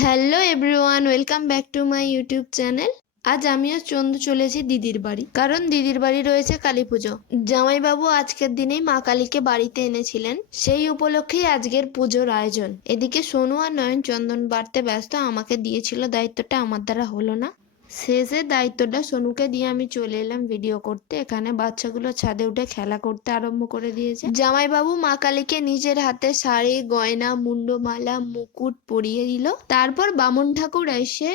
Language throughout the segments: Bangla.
Hello everyone welcome back to my YouTube channel আজ আমিও চন্দ চলেছি দিদির বাড়ি। কারণ দিদির বাড়ি রয়েছে কালী পুজো। জামাইবাবু আজকের দিনেই মা কালীকে বাড়িতে এনেছিলেন। সেই উপলক্ষেই আজকের পুজোর আয়োজন। এদিকে সোনু আর নয়ন চন্দন বাড়তে ব্যস্ত, আমাকে দিয়েছিল, দায়িত্বটা আমার দ্বারা হলো না। শেষে দায়িত্বটা সোনুকে দিয়ে আমি চলে এলাম ভিডিও করতে এখানে বাচ্চাগুলো ছাদে উঠে খেলা করতে আরম্ভ করে দিয়েছে। জামাইবাবু মা কালীকে নিজের হাতে শাড়ি গয়না মুন্ডমালা মুকুট পরিয়ে দিল। তারপর বামন ঠাকুর এসে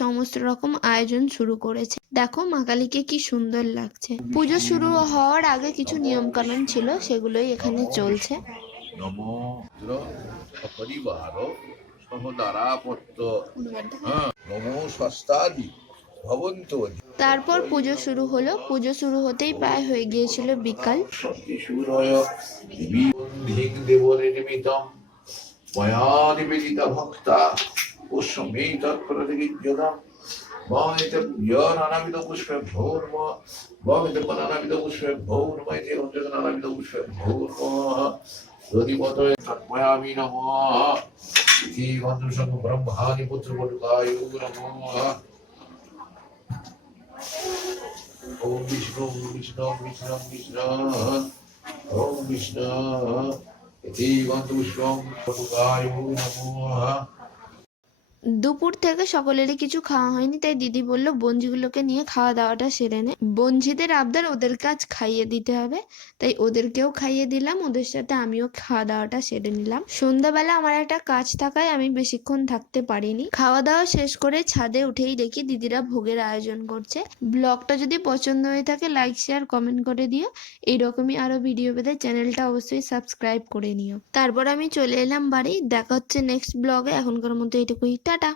সমস্ত রকম আয়োজন শুরু করেছে। দেখো মা কালীকে কি সুন্দর লাগছে। পুজো শুরু হওয়ার আগে কিছু নিয়ম কানুন ছিল সেগুলোই এখানে চলছে। নম সস্তাদি ভবন্ত তারপর পুজো শুরু হলো। পুজো শুরু হতেই প্রায় হয়ে গিয়েছিল বিকাল। সূরয় বিবন্ধিং দেবনির্মিতম ময়া নিবেদিতা ভক্তা। নানাবিধ পুষ্পে ভৌর্ম পুষ্পে ভৌর্ম ইতি পুষ্পে ভৌর্ম নমঃ। ইতি ব্রহ্মানি নমঃ। ওম বিষ্ণু বিষ্ণু বিষ্ণু বিষ্ণু ওম বিষ্ণু ইতি গন্ধপুষ্পং পটুকায় নমঃ দুপুর থেকে সকলেরই কিছু খাওয়া হয়নি, তাই দিদি বলল বঞ্জিগুলোকে নিয়ে খাওয়া দাওয়াটা সেরে নে। বঞ্জিদের আবদার ওদের কাজ খাইয়ে দিতে হবে, তাই ওদেরকেও খাইয়ে দিলাম, ওদের সাথে আমিও খাওয়া দাওয়াটা সেরে নিলাম। সন্ধ্যাবেলা আমার একটা কাজ থাকায় আমি বেশিক্ষণ থাকতে পারিনি। খাওয়া দাওয়া শেষ করে ছাদে উঠেই দেখি দিদিরা ভোগের আয়োজন করছে। ব্লগটা যদি পছন্দ হয়ে থাকে, লাইক, শেয়ার, কমেন্ট করে দিও। এইরকমই আরও ভিডিও পেতে চ্যানেলটা অবশ্যই সাবস্ক্রাইব করে নিও। তারপর আমি চলে এলাম বাড়ি, দেখা হচ্ছে নেক্সট ব্লগে। এখনকার মতো এইটুকুই। டாட்டா